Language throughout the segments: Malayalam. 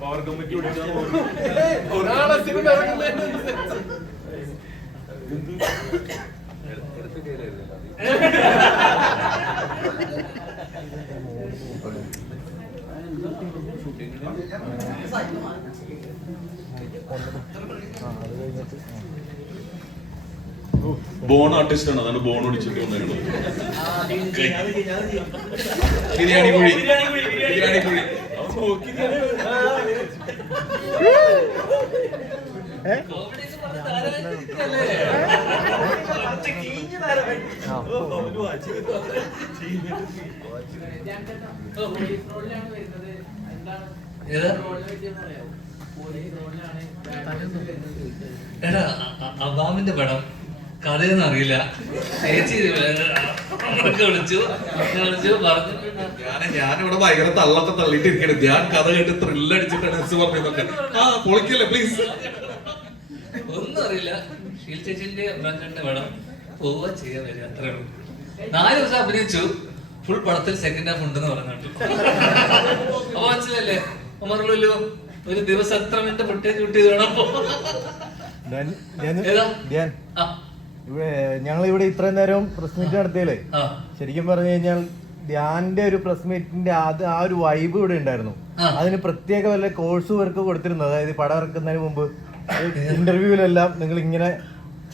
പവർ കമ്മിറ്റി ബോൺ ആർട്ടിസ്റ്റ് ആണ്, അതാണ് ബോൺ ഓടിച്ചിട്ട് വന്നിട്ടുള്ളത്. ബിരിയാണി കുഴി എടാ അബാമിന്റെ പടം കഥയൊന്നും അറിയില്ല. ചേച്ചി വിളിച്ചു പറഞ്ഞു. ഞാനിവിടെ ഭയങ്കര തള്ളൊക്കെ തള്ളിട്ടിരിക്കണേ. ഞാൻ കഥ കേട്ട് ത്രില്ലടിച്ചിട്ടാണ് പറഞ്ഞതൊക്കെ. ആ പൊളിക്കല്ലേ പ്ലീസ്. ഒന്നും അറിയില്ല. ഷീൽ ചേച്ചിന്റെ ബ്രഞ്ചിന്റെ പടം പോവുക ചെയ്യാൻ വരിക, അത്രേ ഉള്ളൂ. 4 ദിവസം അഭിനയിച്ചു. ഫുൾ പടത്തിൽ സെക്കൻഡ് ഹാഫ് ഉണ്ടെന്ന് പറഞ്ഞിട്ട്. അപ്പൊ മനസ്സിലല്ലേ പറഞ്ഞല്ലോ, ഒരു ദിവസം എത്ര മിനിറ്റ് ഫുട്ടേജ് ഷൂട്ട് ചെയ്ത് വേണം. ഞങ്ങളിവിടെ ഇത്രയും നേരം പ്രസ് മീറ്റ് നടത്തിയല്ലേ, ശരിക്കും പറഞ്ഞു കഴിഞ്ഞാൽ ധ്യാന്റെ ഒരു പ്രസ് മീറ്റിന്റെ ആ ഒരു വൈബ് ഇവിടെ ഉണ്ടായിരുന്നു. അതിന് പ്രത്യേക വല്ല കോഴ്സ് വർക്ക് കൊടുത്തിരുന്നു. അതായത് പടം ഇറക്കുന്നതിന് മുമ്പ് ഇന്റർവ്യൂവിലെല്ലാം നിങ്ങൾ ഇങ്ങനെ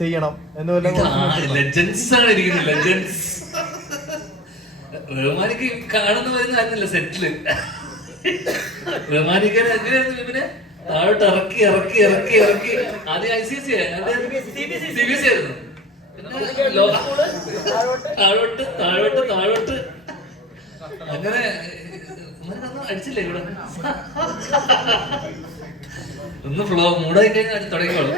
ചെയ്യണം എന്ന് വല്ല കാണുന്ന വരുന്നല്ല സെറ്റില്. പിന്നെ താഴോട്ട് ഇറക്കി ആദ്യം ICC CBSE ആയിരുന്നു. താഴോട്ട് അങ്ങനെ അടിച്ചില്ലേ ഇവിടെ. ഒന്ന് ഫ്ലോ മൂടായി കഴിഞ്ഞാൽ തുടങ്ങിക്കോളും.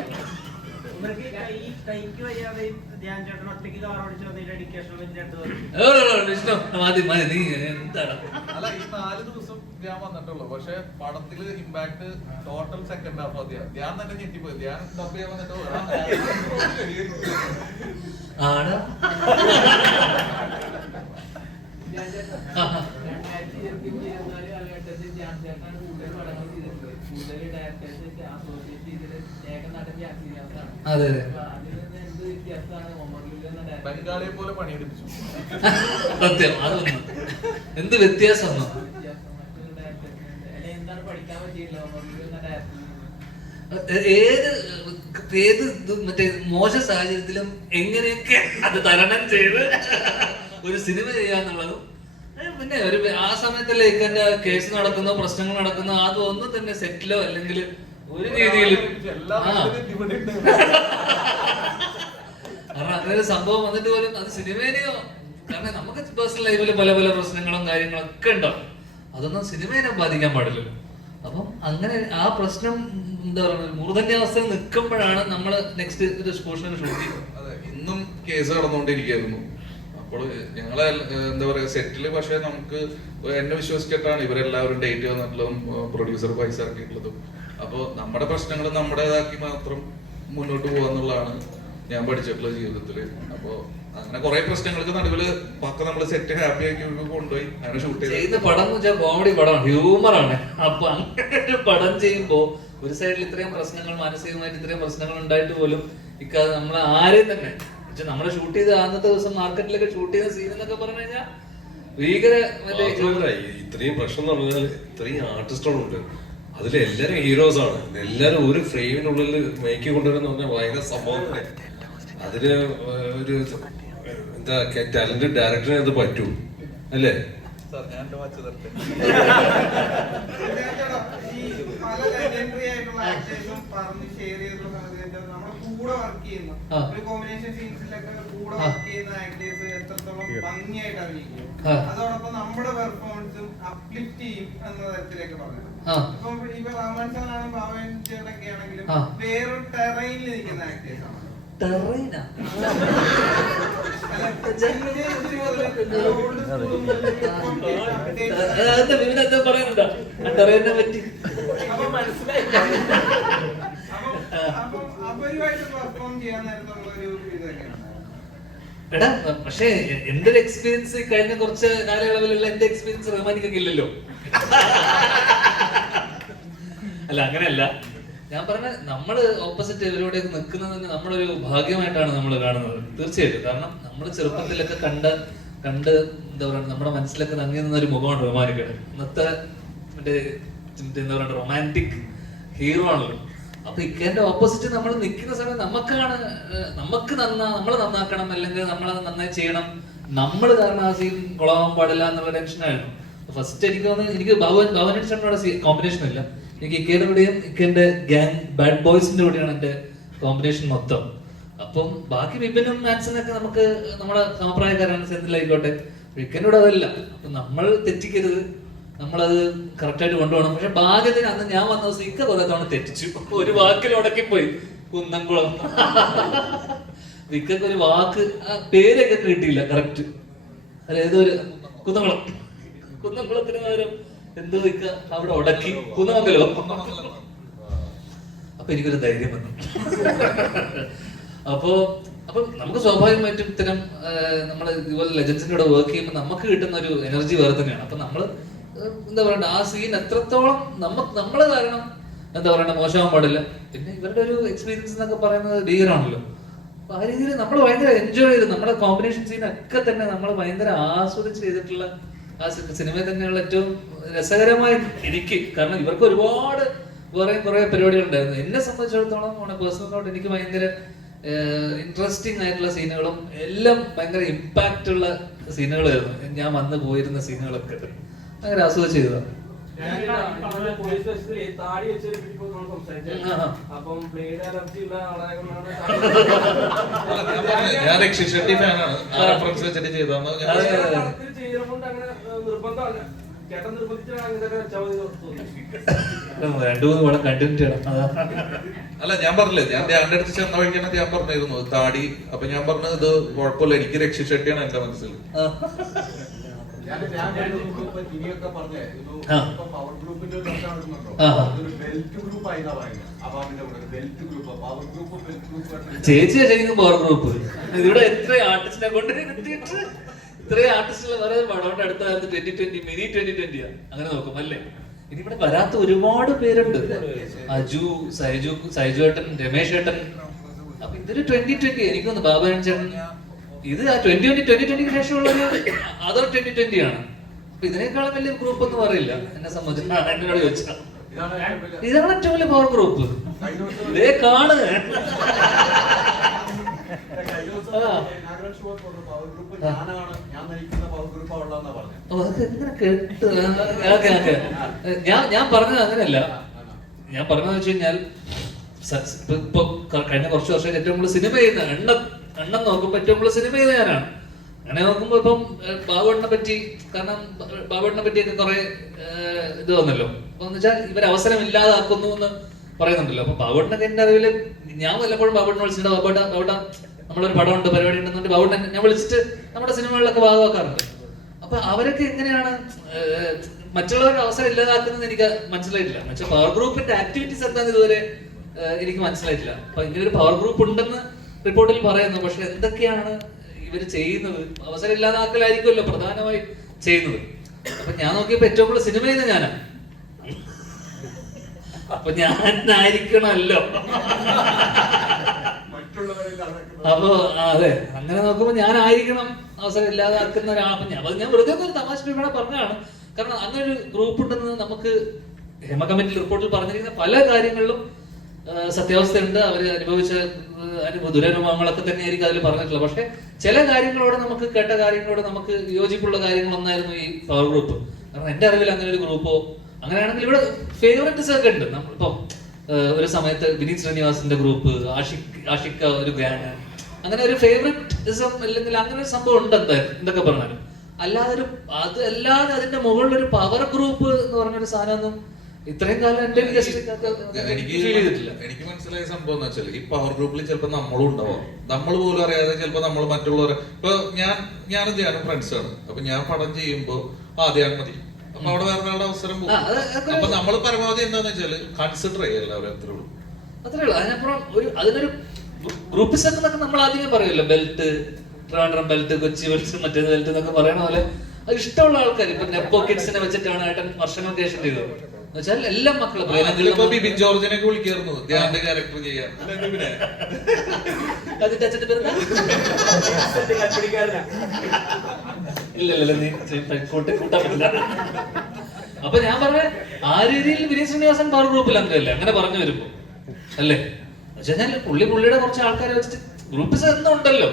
മതി നീ എന്താണ് ഞാൻ വന്നിട്ടുള്ളൂ. പക്ഷെ പടത്തില് ഇമ്പാക്ട് ടോട്ടൽ സെക്കൻഡ് ഹാഫ് മതിയാ. ഞാൻ തന്നെ ഞെട്ടിപ്പോയി. ഞാൻ ഡബ് ചെയ്യാൻ വന്നിട്ട് അതെ ബംഗാളിയെ പോലെ പണിയെടുപ്പിച്ചു. സത്യം, അതൊന്നും എന്ത് വ്യത്യാസം. ഏത് മറ്റേ മോശ സാഹചര്യത്തിലും എങ്ങനെയൊക്കെ അത് തരണം ചെയ്ത് ഒരു സിനിമ ചെയ്യാന്നുള്ളതും, പിന്നെ ഒരു ആ സമയത്തല്ലേ ഇക്കന്റെ കേസ് നടക്കുന്നോ പ്രശ്നങ്ങൾ നടക്കുന്നോ അതൊന്നും തന്നെ സെറ്റിലോ അല്ലെങ്കിൽ ഒരു രീതിയിലും കാരണം അങ്ങനെ ഒരു സംഭവം വന്നിട്ട് പോലും അത് സിനിമേനെയോ, കാരണം നമുക്ക് പേഴ്സണൽ ലൈഫിൽ പല പല പ്രശ്നങ്ങളും കാര്യങ്ങളൊക്കെ ഉണ്ടാവും. അതൊന്നും സിനിമേനെ ബാധിക്കാൻ പാടില്ലല്ലോ. അപ്പം അങ്ങനെ ആ പ്രശ്നം എന്താ പറയുക മൂർധന്യാവസ്ഥയിൽ നിൽക്കുമ്പോഴാണ് നമ്മൾ നെക്സ്റ്റ് ഒരു പോർഷൻ ഷൂട്ട് ചെയ്യുന്നത്. അതെ, ഇന്നും കേസ് നടന്നുകൊണ്ടിരിക്കുകയായിരുന്നു. അപ്പോൾ ഞങ്ങളെ എന്താ പറയാ സെറ്റില്, പക്ഷെ നമുക്ക് എന്നെ വിശ്വസിച്ചിട്ടാണ് ഇവരെല്ലാവരും ഡേറ്റ് വന്നിട്ടുള്ളതും പ്രൊഡ്യൂസർ പൈസ ഇറക്കിയിട്ടുള്ളതും. അപ്പോൾ നമ്മുടെ പ്രശ്നങ്ങൾ നമ്മുടേതാക്കി മാത്രം മുന്നോട്ട് പോകാന്നുള്ളതാണ് ഞാൻ പഠിച്ചിട്ടുള്ള ജീവിതത്തില്. അപ്പോൾ അങ്ങനെ കുറെ പ്രശ്നങ്ങൾക്ക് നടുവില് പക്ക നമ്മള് സെറ്റ് ഹാപ്പി ആക്കി കൊണ്ടുപോയി അങ്ങനെ ഷൂട്ട് ചെയ്യുന്ന പടം എന്ന് വെച്ചാൽ കോമഡി പടമാണ്, ഹ്യൂമറാണ്. അപ്പൊ അങ്ങനെ പടം ചെയ്യുമ്പോ ഒരു സൈഡിൽ ഇത്രയും പ്രശ്നങ്ങൾ, മാനസികമായിട്ട് ഇത്രയും പ്രശ്നങ്ങൾ ഉണ്ടായിട്ട് പോലും ഇക്കാതെ നമ്മളെ ആരെയും തന്നെ നമ്മളെ ഷൂട്ട് ചെയ്ത അന്നത്തെ ദിവസം മാർക്കറ്റിലൊക്കെ ഷൂട്ട് ചെയ്ത സീൻ എന്നൊക്കെ പറഞ്ഞു കഴിഞ്ഞാൽ ഭീകര ഇത്രയും പ്രശ്നം എന്ന് പറഞ്ഞാൽ ഇത്രയും ആർട്ടിസ്റ്റുകളുണ്ട്, അതിലെല്ലാരും ഹീറോസ് ആണ്. എല്ലാരും ഒരു ഫ്രെയിമിനുള്ളിൽ മേക്കി കൊണ്ടുവരുന്ന പറഞ്ഞാൽ ഭയങ്കര സംഭവം. അതിന് ഒരു എന്താ ടാലന്റഡ് ഡയറക്ടറിനെ അത് പറ്റൂ അല്ലേ? കൂടെ വർക്ക് ചെയ്യുന്ന ഒരു കോമ്പിനേഷൻ സീൻസിലൊക്കെ കൂടെ വർക്ക് ചെയ്യുന്ന ആക്ടേഴ്സ് എത്രത്തോളം ഭംഗിയായിട്ട് അഭിനയിക്കും, അതോടൊപ്പം നമ്മുടെ പെർഫോമൻസും അപ്ലിഫ്റ്റ് ചെയ്യും എന്ന തരത്തിലേക്ക് പറഞ്ഞു. ഇപ്പൊ ഇപ്പൊ റഹ്മാൻ സാറാണെങ്കിലും ഭാവൻ ചേട്ടനൊക്കെ ആണെങ്കിലും വേറൊരു ടെറൈനിൽ നിൽക്കുന്ന ആക്ടേഴ്സ് ആണ്. അവരുമായിട്ട് പെർഫോം ചെയ്യാൻ നേരത്തുള്ള ഒരു ഇതൊക്കെയാണ്. എടാ പക്ഷേ എന്റെ ഒരു എക്സ്പീരിയൻസ് കഴിഞ്ഞ കുറച്ച് കാലയളവിലുള്ള എന്റെ എക്സ്പീരിയൻസ് റഹ്മാനിക്കൊക്കെ ഇല്ലല്ലോ. അല്ല അങ്ങനെയല്ല ഞാൻ പറഞ്ഞ നമ്മള് ഓപ്പോസിറ്റ് ഇവരോടെ നിൽക്കുന്നത് നമ്മളൊരു ഭാഗ്യമായിട്ടാണ് നമ്മൾ കാണുന്നത് തീർച്ചയായിട്ടും. കാരണം നമ്മൾ ചെറുപ്പത്തിലൊക്കെ കണ്ട് എന്താ പറയുക നമ്മുടെ മനസ്സിലൊക്കെ തങ്ങി നിന്ന ഒരു മുഖമാണ് റഹ്മാനിക്കട്. ഇന്നത്തെ മറ്റേ എന്താ പറയുക റൊമാൻറ്റിക് ഹീറോ ആണല്ലോ. അപ്പൊ ഇക്കേന്റെ ഓപ്പോസിറ്റ് നമ്മൾ നിൽക്കുന്ന സമയം നമ്മൾ നന്നാക്കണം, അല്ലെങ്കിൽ നമ്മളത് നന്നായി ചെയ്യണം, നമ്മൾ കാരണം ആ സീൻ കൊളാവാൻ പാടില്ല എന്നുള്ള ടെൻഷനായിരുന്നു. ഫസ്റ്റ് എനിക്ക് തോന്നുന്നു എനിക്ക് ഭവൻ ചേട്ടനോട് കോമ്പിനേഷൻ ഇല്ല, എനിക്ക് ഇക്കയുടെ കൂടെയും ഇക്കന്റെ ഗ്യാങ് ബാഡ് ബോയ്സിന്റെ കൂടെയാണ് എന്റെ കോമ്പിനേഷൻ മൊത്തം. അപ്പം ബാക്കി വിപിനും മാത്സിനൊക്കെ നമുക്ക് നമ്മുടെ സമപ്രായക്കാരാണ്, സെന്തിലായിക്കോട്ടെ. ഇക്കന്റെ കൂടെ അതല്ല. അപ്പൊ നമ്മൾ തെറ്റിക്കരുത്, നമ്മളത് കറക്റ്റായിട്ട് കൊണ്ടുപോകണം. പക്ഷെ ഭാഗ്യത്തിന് അന്ന് ഞാൻ വന്ന ദിവസം ഇക്ക കുറെ തവണ തെറ്റിച്ചു, ഒരു വാക്കിൽ ഉടക്കിപ്പോയി. കുന്നംകുളം ഇക്കൊക്കെ ഒരു വാക്ക് ആ പേരൊക്കെ കിട്ടിയില്ല കറക്റ്റ്. അല്ല ഏതോ ഒരു കുന്നംകുളത്തിന് പകരം എന്തോ ഇക്ക അവിടെ ഉടക്കി കുന്നമംഗലോ. അപ്പൊ എനിക്കൊരു ധൈര്യം വന്നു. അപ്പൊ നമുക്ക് സ്വാഭാവികമായിട്ടും ഇത്തരം നമ്മള് ഇതുപോലെ ലെജൻസിന്റെ കൂടെ വർക്ക് ചെയ്യുമ്പോൾ നമുക്ക് കിട്ടുന്ന ഒരു എനർജി വേറെ തന്നെയാണ്. അപ്പൊ നമ്മള് എന്താ പറയണ്ട ആ സീൻ എത്രത്തോളം നമ്മള് കാരണം എന്താ പറയണ്ട മോശമാകാൻ പാടില്ല. പിന്നെ ഇവരുടെ ഒരു എക്സ്പീരിയൻസ് എന്നൊക്കെ പറയുന്നത് ഭീകരമാണല്ലോ. അപ്പൊ ആ രീതിയിൽ നമ്മൾ ഭയങ്കര എൻജോയ് ചെയ്ത് നമ്മുടെ കോമ്പിനേഷൻ സീനൊക്കെ തന്നെ നമ്മൾ ഭയങ്കര ആസ്വദിച്ച് ചെയ്തിട്ടുള്ള ആ സിനിമയിൽ തന്നെയുള്ള ഏറ്റവും രസകരമായി എനിക്ക്. കാരണം ഇവർക്ക് ഒരുപാട് വേറെ കുറെ പരിപാടികളുണ്ടായിരുന്നു. എന്നെ സംബന്ധിച്ചിടത്തോളം പേഴ്സണലായിട്ട് എനിക്ക് ഭയങ്കര ഇൻട്രസ്റ്റിംഗ് ആയിട്ടുള്ള സീനുകളും എല്ലാം ഭയങ്കര ഇമ്പാക്റ്റ് ഉള്ള സീനുകളായിരുന്നു. ഞാൻ വന്ന് പോയിരുന്ന സീനുകളൊക്കെ ഭയങ്കര ആസ്വദിച്ച് ചെയ്തതാണ്. ഞാൻ രക്ഷി ഷെട്ടി ഫാനാണ്, ആ റെഫറൻസ് വെച്ചിട്ട് ചെയ്തതാണ്. രണ്ടു മൂന്ന് പടം കണ്ടിന്യൂ ചെയ്യണം. അല്ല ഞാൻ പറഞ്ഞില്ലേ, ഞാൻ ധ്യാന്റെ അടുത്ത് ചെന്ന വഴിക്കാണ് ഞാൻ പറഞ്ഞിരുന്നു താടി. അപ്പൊ ഞാൻ പറഞ്ഞത് ഇത് കുഴപ്പമില്ല, എനിക്ക് രക്ഷി ഷെട്ടിയാണ് എന്റെ മനസ്സിൽ. ചേച്ചിയാ ശരിക്കും പവർ ഗ്രൂപ്പ്. ഇവിടെ എത്ര ആർട്ടിസ്റ്റിനെ കൊണ്ട് കിട്ടിയിട്ട് ഇത്രയും ആർട്ടിസ്റ്റുകൾ വരെ പടം അടുത്ത കാലത്ത് 2020 മിനി 2020 അങ്ങനെ നോക്കും അല്ലേ. ഇനി ഇവിടെ വരാത്ത ഒരുപാട് പേരുണ്ട്. അജു, സൈജു ഏട്ടൻ, രമേശ് ഏട്ടൻ. അപ്പൊ ഇതൊരു 2020 എനിക്കൊന്ന് ബാബുരാൻ ചേട്ടൻ ഇത് ആ 2020 ശേഷമുള്ള അതർ 2020 ആണ്. അപ്പൊ ഇതിനേക്കാളും വലിയ ഗ്രൂപ്പ് ഒന്നും പറയില്ല എന്നെ സംബന്ധിച്ച്. എന്നോട് ചോദിച്ചാൽ ഇതാണ് ഏറ്റവും വലിയ പവർ ഗ്രൂപ്പ്. ഇതേ കാണുക ഞാൻ പറഞ്ഞത് അങ്ങനെയല്ല. ഞാൻ പറഞ്ഞതെന്ന് വെച്ച് കഴിഞ്ഞാൽ ഇപ്പൊ കഴിഞ്ഞ കുറച്ച് വർഷം ഏറ്റവും കൂടുതൽ സിനിമ ചെയ്യുന്ന എണ്ണം നോക്കുമ്പോ ഏറ്റവും കൂടുതൽ സിനിമ ചെയ്ത ഞാനാണ്. അങ്ങനെ നോക്കുമ്പോ ഇപ്പം ബാബുവേട്ടനെ പറ്റി, കാരണം ബാബുവേട്ടനെ പറ്റിയൊക്കെ കുറെ ഇത് വന്നല്ലോ. അപ്പൊ എന്ന് വെച്ചാൽ ഇവർ അവസരം ഇല്ലാതാക്കുന്നു എന്ന് പറയുന്നുണ്ടല്ലോ. അപ്പൊ ബാബുവേട്ടനൊക്കെ എന്റെ അറിവില് ഞാൻ വല്ലപ്പോഴും ബാബുവേട്ടനെ വിളിച്ചിട്ട് ബാബുവേട്ട നമ്മളൊരു പടമുണ്ട്, പരിപാടി ഉണ്ടെന്നുണ്ട് ബാബുവേട്ടൻ ഞാൻ വിളിച്ചിട്ട് നമ്മുടെ സിനിമകളിലൊക്കെ ഭാഗമാക്കാറുണ്ട്. അപ്പൊ അവരൊക്കെ എങ്ങനെയാണ് മറ്റുള്ളവരുടെ അവസരം ഇല്ലാതാക്കുന്നത് എനിക്ക് മനസ്സിലായിട്ടില്ല. എന്നുവെച്ചാൽ പവർ ഗ്രൂപ്പിന്റെ ആക്ടിവിറ്റീസ് എന്താണെന്ന് ഇതുവരെ എനിക്ക് മനസ്സിലായിട്ടില്ല. അപ്പൊ ഇങ്ങനെ ഒരു പവർ ഗ്രൂപ്പ് ഉണ്ടെന്ന് റിപ്പോർട്ടിൽ പറയുന്നു. പക്ഷെ എന്തൊക്കെയാണ് ഇവർ ചെയ്യുന്നത്? അവസരം ഇല്ലാതാക്കലായിരിക്കുമല്ലോ പ്രധാനമായി ചെയ്യുന്നത്. അപ്പൊ ഞാൻ നോക്കിയപ്പോ ഏറ്റവും കൂടുതൽ സിനിമ ചെയ്യുന്ന ഞാനാ. അപ്പൊ ഞാനായിരിക്കണമല്ലോ. അപ്പൊ അതെ, അങ്ങനെ നോക്കുമ്പോ ഞാനായിരിക്കണം അവസരം ഇല്ലാതാക്കുന്ന ഒരാൾ. അപ്പൊ ഞാൻ വെറുതെ ഒരു തമാശ ഇവിടെ പറഞ്ഞതാണ്. കാരണം അങ്ങനെ ഒരു ഗ്രൂപ്പ് ഉണ്ടെന്ന് നമുക്ക് ഹേമ കമ്മിറ്റി റിപ്പോർട്ടിൽ പറഞ്ഞിരിക്കുന്ന പല കാര്യങ്ങളിലും സത്യാവസ്ഥയുണ്ട്. അവർ അനുഭവിച്ച ദുരനുഭവങ്ങളൊക്കെ തന്നെയായിരിക്കും അതിൽ പറഞ്ഞിട്ടുള്ളത്. പക്ഷെ ചില കാര്യങ്ങളോട് നമുക്ക് കേട്ട കാര്യങ്ങളോട് നമുക്ക് യോജിപ്പുള്ള കാര്യങ്ങളൊന്നായിരുന്നു ഈ പവർ ഗ്രൂപ്പ്. കാരണം എന്റെ അറിവിൽ അങ്ങനെ ഒരു ഗ്രൂപ്പോ അങ്ങനെയാണെങ്കിൽ ഇവിടെ ഫേവറേറ്റ്സ് ഒക്കെ ഉണ്ട്. നമ്മളിപ്പം ഒരു സമയത്ത് വിനീത് ശ്രീനിവാസിന്റെ ഗ്രൂപ്പ്, ആഷിക്ക ഒരു ഗ്യാങ്, അങ്ങനെ ഒരു ഫേവറേറ്റിസം അല്ലെങ്കിൽ അങ്ങനെ ഒരു സംഭവം ഉണ്ട് എന്തൊക്കെ പറഞ്ഞാലും. അല്ലാതെ അതിന്റെ മുകളിലൊരു പവർ ഗ്രൂപ്പ് എന്ന് പറഞ്ഞൊരു സാധനം ഇത്രയും കാലം എന്റെ എനിക്ക് മനസ്സിലായ സംഭവം എന്ന് വെച്ചാൽ ഈ പവർ ഗ്രൂപ്പിൽ ചിലപ്പോ നമ്മളും ഉണ്ടാവും, നമ്മൾ പോലും അറിയാതെ ചിലപ്പോ നമ്മൾ മറ്റുള്ളവരെ. ഇപ്പൊ ഞാനും ധ്യാനം ഫ്രണ്ട്സാണ്. അപ്പൊ ഞാൻ പടം ചെയ്യുമ്പോ ധ്യാനം മതി, അപ്പൊ അവിടെ വേറെ ഒരാളുടെ അവസരം പോകും. അപ്പൊ നമ്മൾ പരമാവധി എന്താന്ന് വെച്ചാല് കൺസിഡർ ചെയ്യുക എല്ലാവരും. അത്രേ ഉള്ളൂ. അതിനപ്പുറം അതിനൊരു ഗ്രൂപ്പിസം എന്നൊക്കെ നമ്മൾ ആദ്യമേ പറയുമല്ലോ. Belt, Trivandrum belt, Kochi belt, മറ്റേത് ബെൽറ്റ് എന്നൊക്കെ പറയണ പോലെ അത് ഇഷ്ടമുള്ള ആൾക്കാർ ഇപ്പൊ നെപ്പോ കിഡ്സിനെ വെച്ചിട്ടാണ് ഏട്ടൻ വർഷങ്ങൾക്ക് ശേഷം ചെയ്തത്. എന്ന് വെച്ചാൽ എല്ലാ മക്കളും ഇപ്പൊ ബിബിൻ ജോർജിനൊക്കെ വിളിക്കായിരുന്നു ധ്യാന്റെ ക്യാരക്ടർ ചെയ്യാൻ. അതിന്റെ അച്ഛന്റെ പേരെന്താ? ഇല്ലല്ലോ, നീ കൂട്ടാൻ പറ്റില്ല. അപ്പൊ ഞാൻ പറഞ്ഞ ആ രീതിയിൽ വിനീത് ശ്രീനിവാസൻ പവർ ഗ്രൂപ്പിൽ അംഗമല്ലേ, അങ്ങനെ പറഞ്ഞു വരുമ്പോ അല്ലേ വെച്ചാൽ പുള്ളിയുടെ കുറച്ച് ആൾക്കാരെ വെച്ചിട്ട് ഗ്രൂപ്പിസ് എന്നും ഉണ്ടല്ലോ,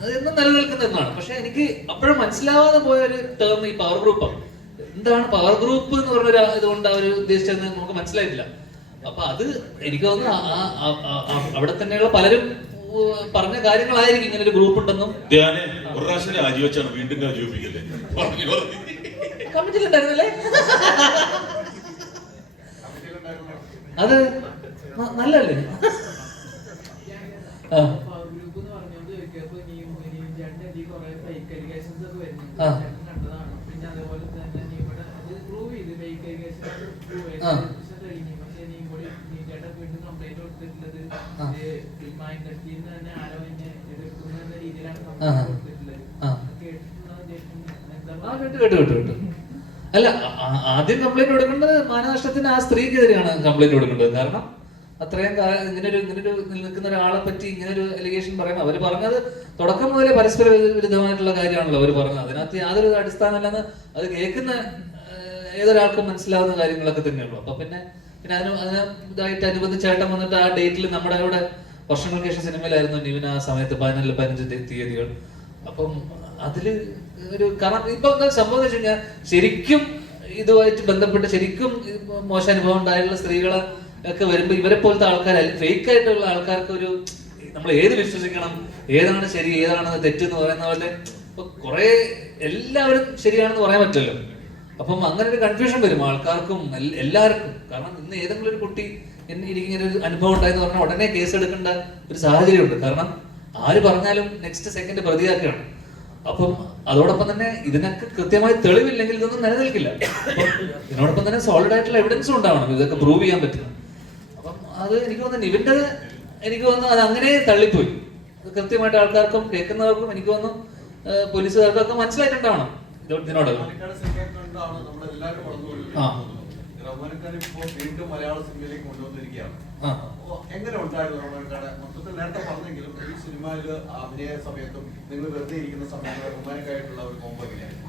അത് എന്നും നിലനിൽക്കുന്ന ഒന്നാണ്. പക്ഷെ എനിക്ക് അപ്പോഴും മനസ്സിലാവാതെ പോയ ഒരു ടേം ഈ പവർ ഗ്രൂപ്പാണ്. എന്താണ് പവർ ഗ്രൂപ്പ് എന്ന് പറഞ്ഞ ഇതുകൊണ്ട് അവർ ഉദ്ദേശിച്ചതെന്ന് നമുക്ക് മനസ്സിലായിട്ടില്ല. അപ്പൊ അത് എനിക്ക് തോന്നുന്നു അവിടെ തന്നെയുള്ള പലരും പറഞ്ഞ കാര്യങ്ങളായിരിക്കും ഇങ്ങനെ ഒരു ഗ്രൂപ്പ് ഉണ്ടെന്നും. ഒരു പ്രാവശ്യം രാജിവെച്ചാണ് വീണ്ടും രാജിവെപ്പിക്കല്ലേ കമ്മിറ്റിയിലുണ്ടായിരുന്നല്ലേ? അത് നല്ലല്ലേ? കേട്ടു. അല്ല, ആദ്യം കംപ്ലൈന്റ് കൊടുക്കേണ്ടത് മാനനഷ്ടത്തിന് ആ സ്ത്രീക്കെതിരെയാണ് കംപ്ലൈന്റ് കൊടുക്കേണ്ടത്. കാരണം അത്രയും ഇങ്ങനൊരു നിൽക്കുന്ന ഒരാളെ പറ്റി ഇങ്ങനൊരു അലിഗേഷൻ പറയുന്നത്, അവര് പറഞ്ഞത് തുടക്കം മുതലേ പരസ്പര വിരുദ്ധമായിട്ടുള്ള കാര്യമാണല്ലോ അവര് പറഞ്ഞത്. അതിനകത്ത് യാതൊരു അടിസ്ഥാനമില്ലെന്ന് അത് കേൾക്കുന്ന ഏതൊരാൾക്കും മനസ്സിലാവുന്ന കാര്യങ്ങളൊക്കെ തന്നെയുള്ളൂ. അപ്പൊ പിന്നെ അതിന് ഇതായിട്ട് അനുബന്ധിച്ചായിട്ട് വന്നിട്ട് ആ ഡേറ്റിൽ നമ്മുടെ അവിടെ വർഷങ്ങൾക്ക് ശേഷം സിനിമയിലായിരുന്നു നിവിൻ ആ സമയത്ത് 14-15 തീയതികൾ. അപ്പം അതില് ഒരു കാരണം ഇപ്പൊ എന്താ സംഭവം എന്ന് വെച്ച് കഴിഞ്ഞാൽ ശരിക്കും ഇതുമായിട്ട് ബന്ധപ്പെട്ട് ശരിക്കും മോശം അനുഭവം ഉണ്ടായിട്ടുള്ള സ്ത്രീകളെ ഒക്കെ വരുമ്പോ ഇവരെ പോലത്തെ ആൾക്കാർ, ഫേക്ക് ആയിട്ടുള്ള ആൾക്കാർക്ക് ഒരു നമ്മൾ ഏത് വിശ്വസിക്കണം, ഏതാണ് ശരി ഏതാണ് തെറ്റെന്ന് പറയുന്ന പോലെ ഇപ്പൊ കുറെ എല്ലാവരും ശരിയാണെന്ന് പറയാൻ പറ്റില്ലല്ലോ. അപ്പം അങ്ങനെ ഒരു കൺഫ്യൂഷൻ വരും ആൾക്കാർക്കും എല്ലാവർക്കും. കാരണം ഇന്ന് ഏതെങ്കിലും ഒരു കുട്ടി ഇങ്ങനെ ഒരു അനുഭവം ഉണ്ടായെന്ന് പറഞ്ഞാൽ ഉടനെ കേസ് എടുക്കേണ്ട ഒരു സാഹചര്യമുണ്ട്. കാരണം ആര് പറഞ്ഞാലും നെക്സ്റ്റ് സെക്കൻഡ് പ്രതിയാക്കുകയാണ്. അപ്പം അതോടൊപ്പം തന്നെ ഇതിനൊക്കെ കൃത്യമായി തെളിവില്ലെങ്കിൽ ഇതൊന്നും നിലനിൽക്കില്ല. അപ്പം ഇതിനോടൊപ്പം തന്നെ സോളിഡ് ആയിട്ടുള്ള എവിഡൻസും ഉണ്ടാവണം ഇതൊക്കെ പ്രൂവ് ചെയ്യാൻ പറ്റും. അപ്പം അത് എനിക്ക് തോന്നുന്നു നിവിന്റെ എനിക്ക് തോന്നുന്നു അത് അങ്ങനെ തള്ളിപ്പോയി. കൃത്യമായിട്ട് ആൾക്കാർക്കും കേൾക്കുന്നവർക്കും എനിക്ക് തോന്നുന്നു പോലീസുകാർക്കൊക്കെ മനസ്സിലായിട്ടുണ്ടാവണം ഇതിനോട്. വീണ്ടും മലയാള സിനിമയിലേക്ക് കൊണ്ടുവന്നിരിക്കുകയാണ്. എങ്ങനെ ഉണ്ടായിരുന്നു റഹ്മാൻഖാനെ? മൊത്തത്തിൽ നേരത്തെ പറഞ്ഞെങ്കിലും ഈ സിനിമയിൽ അഭിനയ സമയത്തും നിങ്ങൾ വെറുതെ ഇരിക്കുന്ന സമയത്ത് റഹ്മാനൊക്കെയായിട്ടുള്ള ഒരു കോമ്പോ എങ്ങനെയായിരുന്നു?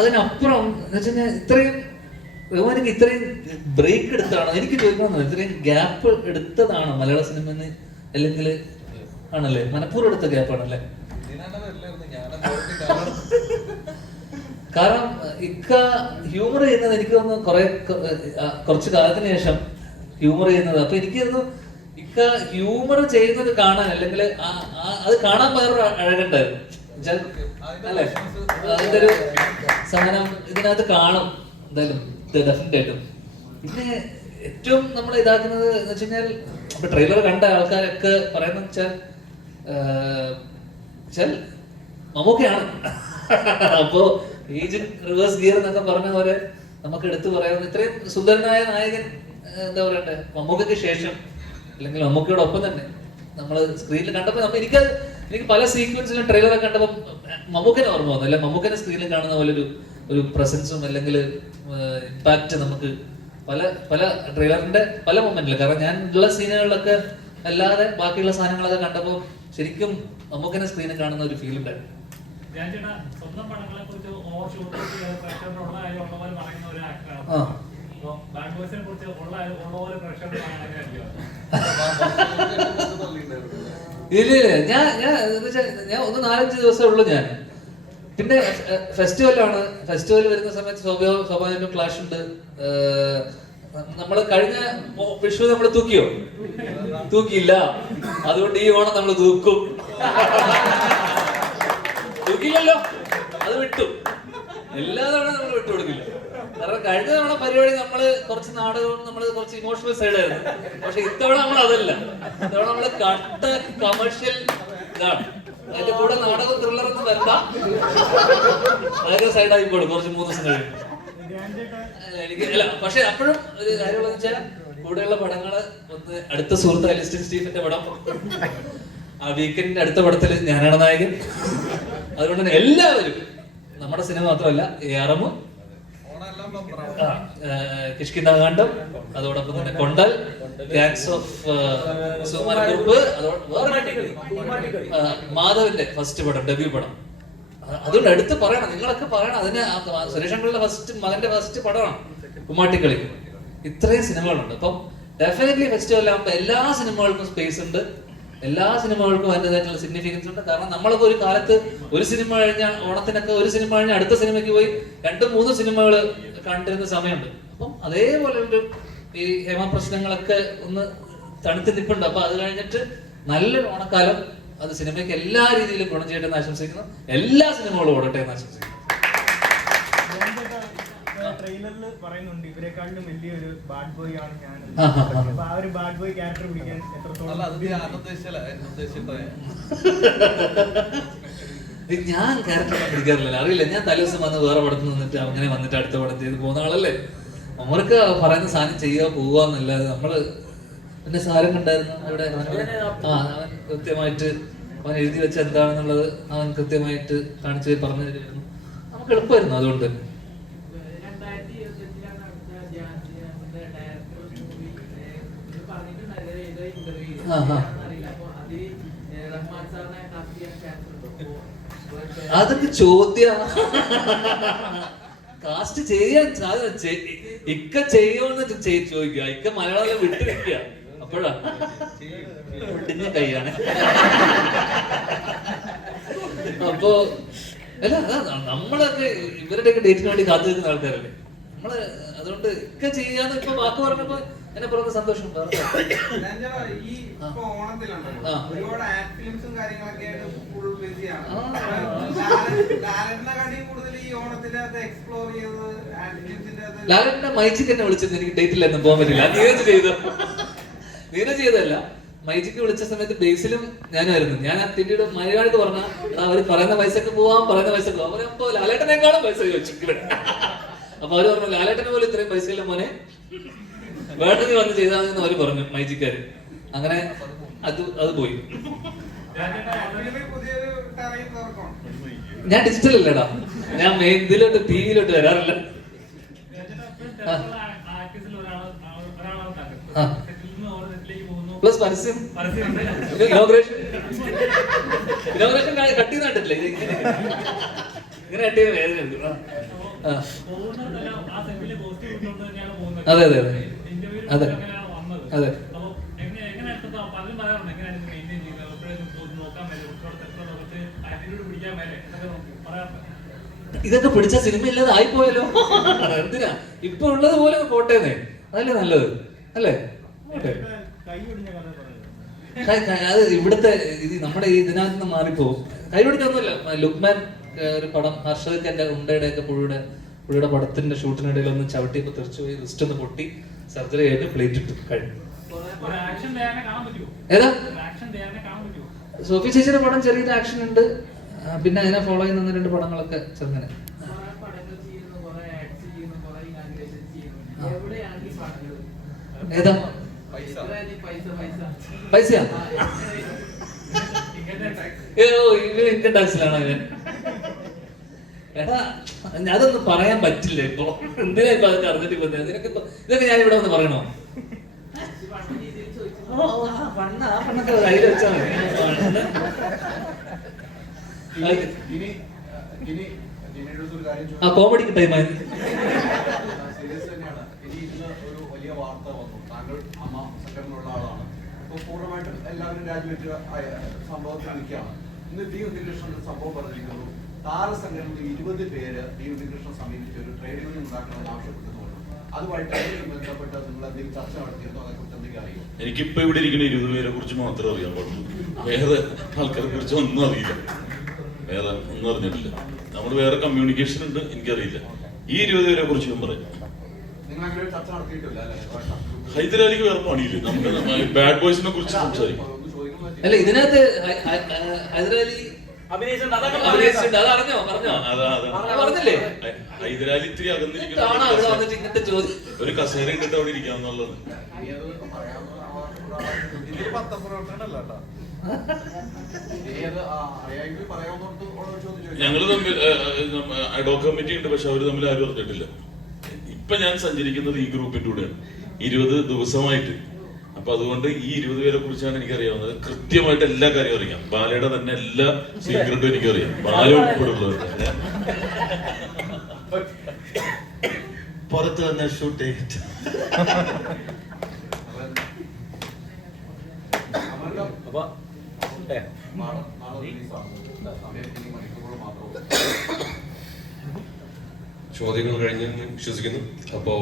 അതിനപ്പുറം എന്ന് വെച്ചാൽ ഇത്രയും റഹ്മാനൊക്കെ ഇത്രയും ബ്രേക്ക് എടുത്താണോ എനിക്ക് ചോദിക്കണം. ഇത്രയും ഗ്യാപ്പ് എടുത്തതാണോ മലയാള സിനിമ, അല്ലെങ്കിൽ ആണല്ലേ മനഃപൂർവ്വം എടുത്ത ഗ്യാപ്പാണല്ലേ? കാരണം ഇക്ക ഹ്യൂമർ ചെയ്യുന്നത് എനിക്ക് തോന്നുന്നു കുറച്ച് കാലത്തിന് ശേഷം ഹ്യൂമർ ചെയ്യുന്നത്. അപ്പൊ എനിക്ക് തോന്നുന്നു ഇക്ക ഹ്യൂമർ ചെയ്യുന്നത് കാണാൻ, അല്ലെങ്കിൽ അത് കാണാൻ വേറൊരു അഴകുണ്ടായിരുന്നു അല്ലെ? അതിന്റെ ഒരു സാധനം ഇതിനകത്ത് കാണും എന്തായാലും ഡെഫിനറ്റ് ആയിട്ടും. പിന്നെ ഏറ്റവും നമ്മൾ ഇതാക്കുന്നത് എന്ന് വെച്ച് കഴിഞ്ഞാൽ ഇപ്പൊ ട്രെയിലർ കണ്ട ആൾക്കാരൊക്കെ പറയുന്ന വെച്ചാൽ മമ്മൂക്കയാണ്. അപ്പോ ഏജന്റ് റിവേഴ്സ് ഗിയർ എന്നൊക്കെ പറഞ്ഞ പോലെ നമുക്ക് എടുത്തു പറയാവുന്ന ഇത്രയും സുന്ദരനായ നായകൻ എന്താ പറയണ്ടേ മമ്മൂക്കയ്ക്ക് ശേഷം, അല്ലെങ്കിൽ മമ്മൂക്കയോടൊപ്പം തന്നെ നമ്മൾ സ്ക്രീനിൽ കണ്ടപ്പോൾ എനിക്ക് പല സീക്വൻസിലും ട്രെയിലറൊക്കെ കണ്ടപ്പോൾ മമ്മൂക്കനെ ഓർമ്മ വന്നു. അല്ലെ മമ്മൂക്കനെ സ്ക്രീനിൽ കാണുന്ന പോലെ ഒരു പ്രസൻസും അല്ലെങ്കിൽ ഇമ്പാക്ട് നമുക്ക് പല ട്രെയിലറിന്റെ പല മൊമെന്റിൽ. കാരണം ഞാൻ ഉള്ള സീനുകളിലൊക്കെ അല്ലാതെ ബാക്കിയുള്ള സാധനങ്ങളൊക്കെ കണ്ടപ്പോൾ ശരിക്കും മമ്മൂക്കനെ സ്ക്രീനിൽ കാണുന്ന ഒരു ഫീൽ ഉണ്ടായിരുന്നു. സ്വന്തം പടങ്ങളെ കുറിച്ച് ഓവർ ഷൂട്ട് പ്രഷറിലുള്ള പോലെ പറയുന്ന ഒരു ആക്ടറാണ്. ബാഡ് ബോയ്സിനെ കുറിച്ച് ഉള്ള പോലെ പ്രഷർ ഇല്ല ഞാൻ 4-5 ദിവസമേ ഉള്ളൂ ഞാൻ. പിന്നെ ഫെസ്റ്റിവൽ വരുന്ന സമയത്ത് സ്വാഭാവികമായിട്ടും ക്ലാഷ് ഉണ്ട്. നമ്മള് കഴിഞ്ഞ വിഷു നമ്മൾ തൂക്കിയില്ല, അതുകൊണ്ട് ഈ ഓണം നമ്മൾ തൂക്കില്ലല്ലോ, അത് വിട്ടു. എല്ലാ തവണ നമ്മൾ വിട്ടുകൊടുക്കില്ല. കാരണം കഴിഞ്ഞ തവണ പരിപാടി നമ്മള് കുറച്ച് നാടകവും നമ്മള് കുറച്ച് ഇമോഷണൽ സൈഡ് ആയിരുന്നു. പക്ഷെ ഇത്തവണ നമ്മൾ അതല്ല, ഇത്തവണ നമ്മള് കട്ട കമേഴ്ഷ്യൽ ഇതാണ്. അതിന്റെ കൂടെ നാടകം ത്രില്ലറൊന്നും വരണ്ട, അതൊക്കെ സൈഡായി പോടും കുറച്ച് 3 ദിവസം കഴിയും. എനിക്ക് അല്ല, പക്ഷെ അപ്പോഴും ഒരു കാര്യമുള്ള വെച്ചാൽ കൂടെയുള്ള പടങ്ങള് ഒന്ന് അടുത്ത സുഹൃത്ത് അലിസ്റ്റൻ സ്റ്റീഫന്റെ പടം ആ വീക്കെൻഡിന്റെ അടുത്ത പടത്തിൽ ഞാനാണ് നായകൻ. അതുകൊണ്ട് തന്നെ എല്ലാവരും നമ്മുടെ സിനിമ മാത്രമല്ല ARM, കിഷ്കിന്ധാകാന്ഡം, അതോടൊപ്പം തന്നെ കൊണ്ടൽ, ഗാങ്സ് ഓഫ് സുകുമാരക്കുറുപ്പ്, മാധവന്റെ ഫസ്റ്റ് പടം, ഡെബ്യൂ പടം. അതുകൊണ്ട് എടുത്ത് പറയണം, നിങ്ങളൊക്കെ പറയണം. അതിന് സുരേഷ് അങ്കിളുടെ മകന്റെ ഫസ്റ്റ് പടമാണ് കുമ്മാട്ടിക്കളി. ഇത്രയും സിനിമകളുണ്ട്. അപ്പം ഡെഫിനറ്റ്ലി ഫെസ്റ്റിവൽ ആകുമ്പോൾ എല്ലാ സിനിമകൾക്കും സ്പേസ് ഉണ്ട്, എല്ലാ സിനിമകൾക്കും അതിൻ്റെതായിട്ടുള്ള സിഗ്നിഫിക്കൻസ് ഉണ്ട്. കാരണം നമ്മളൊക്കെ ഒരു കാലത്ത് ഒരു സിനിമ കഴിഞ്ഞാൽ ഓണത്തിനൊക്കെ ഒരു സിനിമ കഴിഞ്ഞാൽ അടുത്ത സിനിമയ്ക്ക് പോയി 2-3 സിനിമകൾ കണ്ടിരുന്ന സമയമുണ്ട്. അപ്പം അതേപോലെ ഒരു ഈ ഹേമ പ്രശ്നങ്ങളൊക്കെ ഒന്ന് തണുത്ത് നിൽപ്പുണ്ട്. അപ്പൊ അത് കഴിഞ്ഞിട്ട് നല്ലൊരു ഓണക്കാലം അത് സിനിമയ്ക്ക് എല്ലാ രീതിയിലും ഗുണം ചെയ്യട്ടെ എന്ന് ആശംസിക്കുന്നു. എല്ലാ സിനിമകളും ഓടട്ടെ എന്ന് ആശംസിക്കുന്നു. ട്രെയിലറിൽ പറയുന്നുണ്ട് ഇവരെക്കാളും വലിയൊരു ബാഡ് ബോയ് ആണ് ഞാൻ. അപ്പൊ ആ ഒരു ബാഡ് ബോയ് ക്യാരക്ടർ പിടിക്കാൻ എത്രത്തോളം? ഞാൻ ക്യാരക്ടർ പിടിക്കാറില്ല, അറിയില്ല. ഞാൻ തലേദിവസം വന്ന് വേറെ പടത്തിൽ നിന്നിട്ട് അങ്ങനെ വന്നിട്ട് അടുത്ത പടം ചെയ്ത് പോകുന്ന ആളല്ലേ. അവർക്ക് പറയുന്ന സാധനം ചെയ്യുക പോവുക എന്നല്ലാതെ നമ്മള് പിന്നെ സാരം കണ്ടായിരുന്നു അവിടെ. അവൻ കൃത്യമായിട്ട് അവൻ എഴുതി വെച്ച എന്താണെന്നുള്ളത് അവൻ കൃത്യമായിട്ട് കാണിച്ചു പറഞ്ഞു തരുമായിരുന്നു. നമുക്ക് എളുപ്പമായിരുന്നു. അതുകൊണ്ട് അതൊക്കെ ചോദ്യം. കാസ്റ്റ് ചെയ്യാൻ ഇക്ക ചെയ്യുമെന്ന് ചോദിക്കുക. ഇക്ക മലയാളം വിട്ടു നിൽക്കുക. അപ്പോഴാ ഒടിഞ്ഞ കൈയാണ്. അപ്പോ അല്ല, അതാ നമ്മളൊക്കെ ഇവരുടെയൊക്കെ ഡേറ്റിന് വേണ്ടി കാത്തു നിൽക്കുന്ന ആൾക്കാരല്ലേ നമ്മള്. അതുകൊണ്ട് ഇക്ക ചെയ്യാന്ന് ഇപ്പൊ വാക്ക് പറഞ്ഞപ്പോ എന്നെ പറഞ്ഞ സന്തോഷം. ഈ ഇപ്പൊ ഓണത്തിലുണ്ടല്ലോ ഒരുപാട് ആഡ് ഫിലിംസും കാര്യങ്ങളൊക്കെ ആയിട്ട് ഫുൾ ബിസിയാണ്. ലാലേട്ടനെക്കാട്ടിയും കൂടുതൽ ഈ ഓണത്തിനകത്ത് എക്സ്പ്ലോർ ചെയ്തത് ആഡ് ഫിലിംസിന്റെ അത്. ലാലേട്ടന്റെ മൈജിക്ക് എന്നെ വിളിച്ചത് എനിക്ക് ഡേറ്റിലൊന്നും പോകാൻ പറ്റില്ല. നീരജ് ചെയ്തല്ല, മൈജിക്ക് വിളിച്ച സമയത്ത് ബേസിലും ഞാനായിരുന്നു. ഞാൻ ആ തിണ്ടിയുടെ മലയാളിക്ക് പറഞ്ഞ അവര് പറയുന്ന പൈസക്ക് പോവാം, പറയുന്ന പൈസക്ക് പോവാം. അവരപ്പോ ലാലേട്ടനേക്കാളും പൈസ ചോദിച്ചു. അപ്പൊ അവര് പറഞ്ഞു ലാലേട്ടനെ പോലെ ഇത്രയും പൈസയില്ല മോനെ, വേണമെങ്കിൽ വന്ന് ചെയ്താൽ അവര് പറഞ്ഞു മൈജിക്കാര്. അങ്ങനെ അത് പോയി. ഞാൻ ഡിജിറ്റൽ അല്ലടാ, ഞാൻ ഇതിലോട്ട് ടിവിയിലോട്ട് വരാറില്ല. പ്ലസ് പരസ്യം ഇനോഗ്രേഷൻ കട്ട് ചെയ്ത് കണ്ടിട്ടില്ല. ഇങ്ങനെ കട്ട് ചെയ്ത് വേദന ഉണ്ട്. അതെ അതെ അതെ അതെ അതെ. ഇതൊക്കെ പിടിച്ച സിനിമ ഇല്ലാതെ ആയിപ്പോയല്ലോ. എന്തിനാ ഇപ്പൊ ഉള്ളത് പോലെ പോട്ടേന്നേ, അതല്ലേ നല്ലത് അല്ലേ? അത് ഇവിടുത്തെ നമ്മുടെ ഈ ഇതിനകത്ത് നിന്ന് മാറിപ്പോവും. കൈപിടിക്കൊന്നുമില്ല. ലുക്മാൻ ഒരു പടം ഹർഷദ് എന്റെ ഉണ്ടയുടെ ഒക്കെ പുള്ളിയുടെ പടത്തിന്റെ ഷൂട്ടിനിടയിൽ ഒന്ന് ചവിട്ടിയപ്പോ തെറിച്ചു പോയി, റിസ്റ്റ് ഒന്ന് പൊട്ടി, സർജറി ആയിട്ട് പ്ലേറ്റ് ഇട്ടു കഴിഞ്ഞു. ഏതാ സോഫി ചേച്ചിയുടെ പടം ചെറിയൊരു ആക്ഷൻ ഉണ്ട്. പിന്നെ അതിനെ ഫോളോ ചെയ്യുന്ന 2 പടങ്ങളൊക്കെ ചെറുങ്ങനെ. ഏതാ പൈസയാ? ഇൻകം ടാക്സിലാണോ ഞാൻ? എടാ അതൊന്നും പറയാൻ പറ്റില്ല ഇപ്പൊ. എന്തിനാ ഇപ്പൊ അതൊക്കെ അറിഞ്ഞിട്ട് ഇപ്പൊ ഇതൊക്കെ ഞാൻ ഇവിടെ വന്ന് പറയണോ? പണ്ണൊക്കെ കയ്യിൽ വെച്ചാൽ മതി. ആ കോമഡിക്ക് ടൈമായി. സീരിയസ് തന്നെയാണ്. ഇനി ഇന്ന് ഒരു വലിയ വാർത്ത വന്നു. താങ്കൾ അമ്മ സംഘടനയുള്ള ആളാണ്. ഇപ്പൊ പൂർണ്ണമായിട്ടും എല്ലാവരും രാജിവെച്ച സംഭവത്തിൽ നിൽക്കുകയാണ്. ഇന്ന് ടി ഉണ്ണികൃഷ്ണന്റെ സംഭവം പറഞ്ഞിരിക്കുന്നു. താരസംഘടനയിൽ 20 പേര് ടി ഉണ്ണികൃഷ്ണൻ സമീപിച്ച് ഒരു ട്രേഡ് യൂണിയൻ ഉണ്ടാക്കണമെന്ന് ആവശ്യപ്പെട്ടുന്നുണ്ട്. അതുമായിട്ട് ബന്ധപ്പെട്ട് നിങ്ങൾ എന്തെങ്കിലും ചർച്ച നടത്തിയിരുന്നോ? അതേക്കുറിച്ച് എന്തെങ്കിലും അറിയോ? എനിക്കിപ്പോ ഇവിടെ ഇരിക്കുന്ന 20 പേരെ കുറിച്ച് മാത്രമേ അറിയാൻ പാടുള്ളൂ. വേറെ ആൾക്കാരെ കുറിച്ച് ഒന്നും അറിയില്ല, വേറെ ഒന്നും അറിഞ്ഞിട്ടില്ല. നമ്മൾ വേറെ കമ്മ്യൂണിക്കേഷൻ ഉണ്ട്, എനിക്കറിയില്ല. ഈ 20 പേരെ കുറിച്ച് ഞാൻ പറയും. ഹൈദരാലിക്ക് വേറെ പണിയില്ല. നമുക്ക് ബാഡ് ബോയ്സിനെ കുറിച്ച് സംസാരിക്കും. അല്ല ഇതിനകത്ത് ഹൈദരാലി അഭിനയിച്ചിട്ടുണ്ട്. അതറിഞ്ഞോ? പറഞ്ഞില്ലേ? ഹൈദരാലി ഇത്തിരി അകന്നിരിക്കുന്ന ഒരു കസേര ഇട്ടിട്ട് അവിടെ ഇരിക്കാന്നുള്ളത്. ഞങ്ങൾ തമ്മിൽ അഡോക് കമ്മിറ്റി ഉണ്ട്, പക്ഷെ അവര് തമ്മിൽ ആരും അറിഞ്ഞിട്ടില്ല. ഇപ്പൊ ഞാൻ സഞ്ചരിക്കുന്നത് ഈ ഗ്രൂപ്പിന്റെ കൂടെയാണ് 20 ദിവസമായിട്ട്. അപ്പൊ അതുകൊണ്ട് ഈ 20 പേരെ കുറിച്ചാണ് എനിക്കറിയാവുന്നത്. കൃത്യമായിട്ട് എല്ലാ കാര്യവും അറിയാം. ബാലയുടെ തന്നെ എല്ലാ സീക്രട്ടും എനിക്കറിയാം, ബാല ഉൾപ്പെടെയുള്ളത്. പുറത്ത് വന്ന ഷൂട്ട് ചെയ്തിട്ട് ചോദ്യങ്ങൾ കഴിഞ്ഞെന്ന് വിശ്വസിക്കുന്നു. അപ്പോ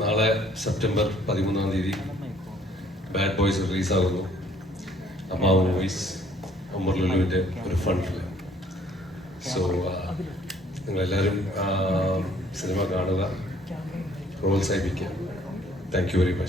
നാളെ സെപ്റ്റംബർ 13-ാം തീയതി ബാഡ് ബോയ്സ് റിലീസാകുന്നു. അമ്മ മൂവീസ് അമർ ലുലുവിന്റെ ഒരു ഫൺ ഫിലിം. സോ നിങ്ങളെല്ലാവരും സിനിമ കാണുക, പ്രോത്സാഹിപ്പിക്കുക. Thank you very much.